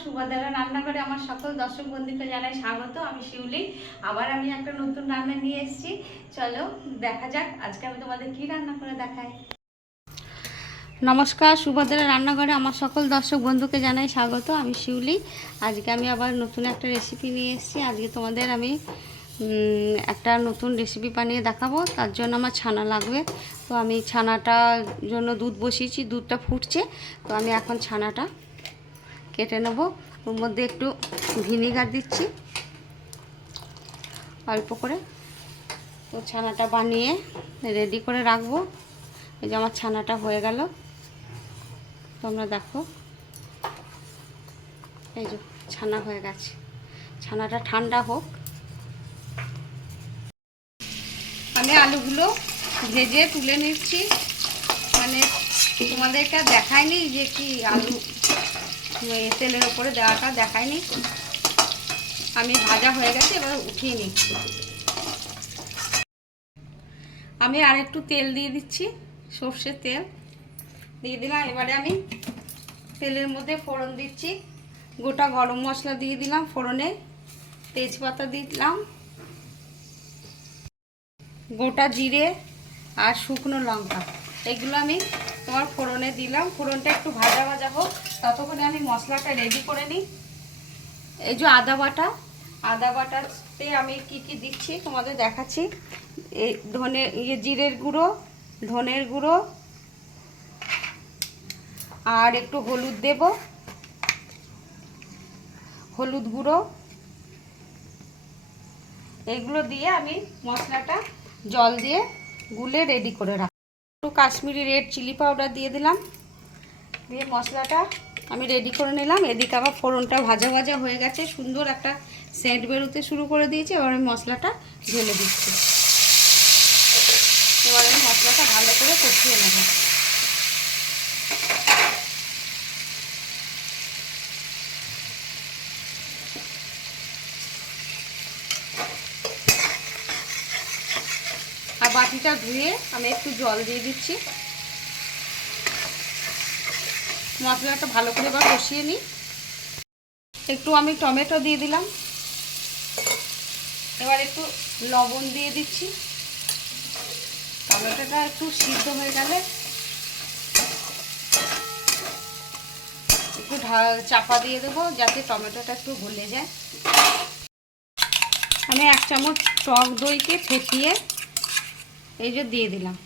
সুবাদারা রান্নাঘরে আমার সকল দর্শক বন্ধুকে জানাই স্বাগত, আমি শিউলি। আবার আমি একটা নতুন রান্না নিয়ে এসেছি। চলো, দেখা যাক আজকে আমি তোমাদের কি রান্না করে দেখাই। নমস্কার সুভদ্রা রান্নাঘরে আমার সকল দর্শক বন্ধুকে জানাই স্বাগত, আমি শিউলি। আজকে আমি আবার নতুন একটা রেসিপি নিয়ে এসেছি। আজকে তোমাদের আমি একটা নতুন রেসিপি বানিয়ে দেখাবো। তার জন্য আমার ছানা লাগবে। তো আমি ছানাটার জন্য দুধ বসিয়েছি, দুধটা ফুটছে। তো আমি এখন ছানাটা কেটে নেব। ওর মধ্যে একটু ভিনিগার দিচ্ছি। অল্প করে। তো ছানাটা বানিয়ে রেডি করে রাখব। এই যে আমার ছানাটা হয়ে গেল। তোমরা দেখো। এই যে ছানা হয়ে গেছে। ছানাটা ঠান্ডা হোক। আমি আলুগুলো ভেজে তুলে নিচ্ছি। মানে তোমাদেরকে দেখায়নি যে কি আলু তেলের ওপরে দেওয়াটা দেখায়নি আমি ভাজা হয়ে গেছে, এবার উঠিয়ে নিচ্ছি আমি আর একটু তেল দিয়ে দিচ্ছি, সর্ষের তেল। দিয়ে দিলাম, এবারে আমি তেলের মধ্যে ফোড়ন দিচ্ছি। গোটা গরম মশলা দিয়ে দিলাম ফোড়নে। তেজপাতা দিলাম। গোটা জিরে আর শুকনো লঙ্কা। এগুলো আমি তোমার ফোড়নে দিলাম, ফোড়নটা একটু ভাজা ভাজা হোক, ততক্ষণে আমি মশলাটা রেডি করে নিই। এই যে আদা বাটা, আদা বাটাতে আমি কি কি দিচ্ছি তোমাদের দেখাচ্ছি। এই ধনে ইয়ে জিরের গুঁড়ো, ধনের গুঁড়ো, আর একটু হলুদ দেব। হলুদ গুঁড়ো। এগুলো দিয়ে আমি মশলাটা জল দিয়ে গুলে রেডি করে রাখ কাশ্মীরি রেড চিলি পাউডার দিয়ে দিলাম। দিয়ে মশলাটা আমি রেডি করে নিলাম। এদিকে আবার ফোড়নটা ভাজা ভাজা হয়ে গেছে। সুন্দর একটা সেন্ট বেরোতে শুরু করে দিয়েছি। এবার আমি মশলাটা ঢেলে দিচ্ছি। এবার আমি মশলাটা ভালো করে কষিয়ে নেব। বাটিটা ধুয়ে আমি একটু জল দিয়ে দিচ্ছি। মশলাটা ভালো করে এবার কষিয়ে নিই। একটু আমি টমেটো দিয়ে দিলাম। এবার একটু লবণ দিয়ে দিচ্ছি। টমেটোটা একটু সিদ্ধ হয়ে গেলে একটু চাপা দিয়ে দেবো যাতে টমেটোটা একটু গলে যায়। আমি এক চামচ টক দইকে ফেটিয়ে এই যে দিয়ে দিলাম।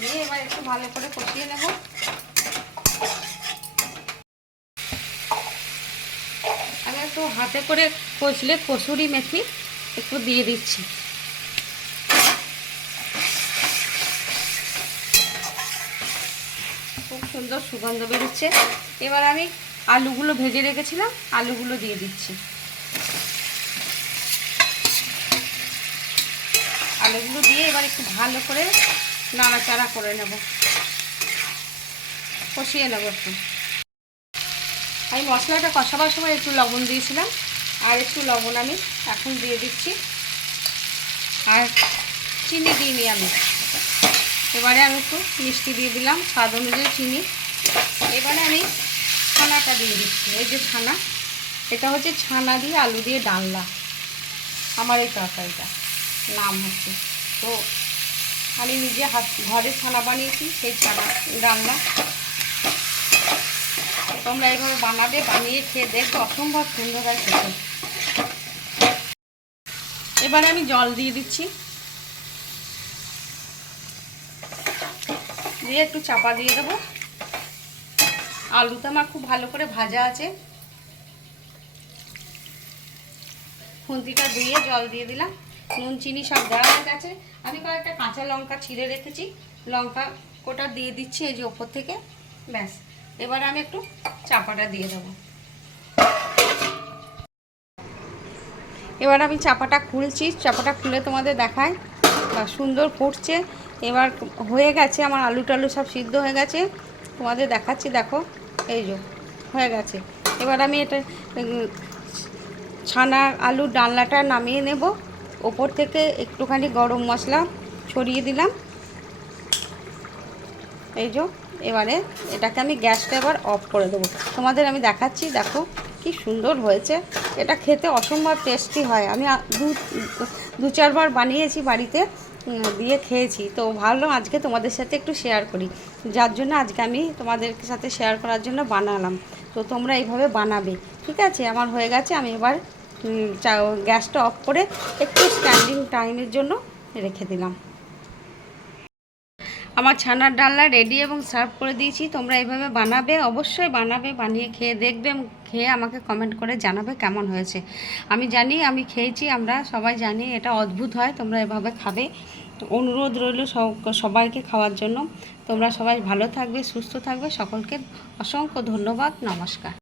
দিয়ে এবার একটু ভালো করে কষিয়ে নেব। আমি একটু হাতে করে কষলে কসুরি মেথি একটু দিয়ে দিচ্ছি। খুব সুন্দর সুগন্ধ বেরোচ্ছে। এবার আমি আলুগুলো ভেজে রেখেছিলাম, আলুগুলো দিয়ে দিচ্ছি। আলুগুলো দিয়ে এবার একটু ভালো করে নাড়াচাড়া করে নেব। কষিয়ে নেব একটু। আমি মশলাটা কষাবার সময় একটু লবণ দিয়েছিলাম, আর একটু লবণ আমি এখন দিয়ে দিচ্ছি। আর চিনি দিইনি আমি। এবারে আমি একটু মিষ্টি দিয়ে দিলাম, স্বাদ অনুযায়ী চিনি। এবারে আমি ছানাটা দিয়ে দিচ্ছি। এই যে ছানা, এটা হচ্ছে ছানা দিয়ে আলু দিয়ে ডালনা। আমার এই তরকারিটা। নাম হচ্ছে। তো আমি নিজে হাত, ঘরে ছানা বানিয়েছি, সেই ছানা রান্না। তোমরা এইভাবে বানাবে, বানিয়ে খেয়ে দেখবে, অসম্ভব সুন্দর হয় খেতে। এবারে আমি জল দিয়ে দিচ্ছি। দিয়ে একটু চাপা দিয়ে দেবো। আলুটা আমার খুব ভালো করে ভাজা আছে। খুন্তিটা ধুয়ে জল দিয়ে দিলাম। নুন, চিনি সব দেওয়া হয়ে গেছে। আমি কয়েকটা কাঁচা লঙ্কা ছিঁড়ে রেখেছি। লঙ্কা কোটা দিয়ে দিচ্ছি এই যে ওপর থেকে। ব্যাস। এবার আমি একটু চাপাটা দিয়ে দেবো। এবার আমি চাপাটা খুলছি। চাপাটা খুলে তোমাদের দেখায় বা সুন্দর ফুটছে। এবার হয়ে গেছে, আমার আলু টালু সব সিদ্ধ হয়ে গেছে। তোমাদের দেখাচ্ছি, দেখো। এই যে, হয়ে গেছে। এবার আমি এটা ছানা আলুর ডালনাটা নামিয়ে নেব। ওপর থেকে একটুখানি গরম মশলা ছড়িয়ে দিলাম। এই যে, এবারে এটাকে আমি গ্যাসটা এবার অফ করে দেবো। তোমাদের আমি দেখাচ্ছি, দেখো কি সুন্দর হয়েছে। এটা খেতে অসম্ভব টেস্টি হয়। আমি দু দু চারবার বানিয়েছি বাড়িতে দিয়ে খেয়েছি। তো ভাবলাম আজকে তোমাদের সাথে একটু শেয়ার করি। যার জন্য আজকে আমি তোমাদের সাথে শেয়ার করার জন্য বানালাম। তো তোমরা এইভাবে বানাবে। ঠিক আছে? আমার হয়ে গেছে, আমি এবার গ্যাসটা অফ করে একটু স্ট্যান্ডিং টাইমের জন্য রেখে দিলাম। আমার ছানার ডালনা রেডি এবং সার্ভ করে দিয়েছি। তোমরা এইভাবে বানাবে, অবশ্যই বানাবে, বানিয়ে খেয়ে দেখবে খেয়ে আমাকে কমেন্ট করে জানাবে কেমন হয়েছে। আমি জানি, আমি খেয়েছি, আমরা সবাই জানি, এটা অদ্ভুত হয়, তোমরা এভাবে খাবে। অনুরোধ রইল সব- সবাইকে খাওয়ার জন্য। তোমরা সবাই ভালো থাকবে, সুস্থ থাকবে। সকলকে অসংখ্য ধন্যবাদ, নমস্কার।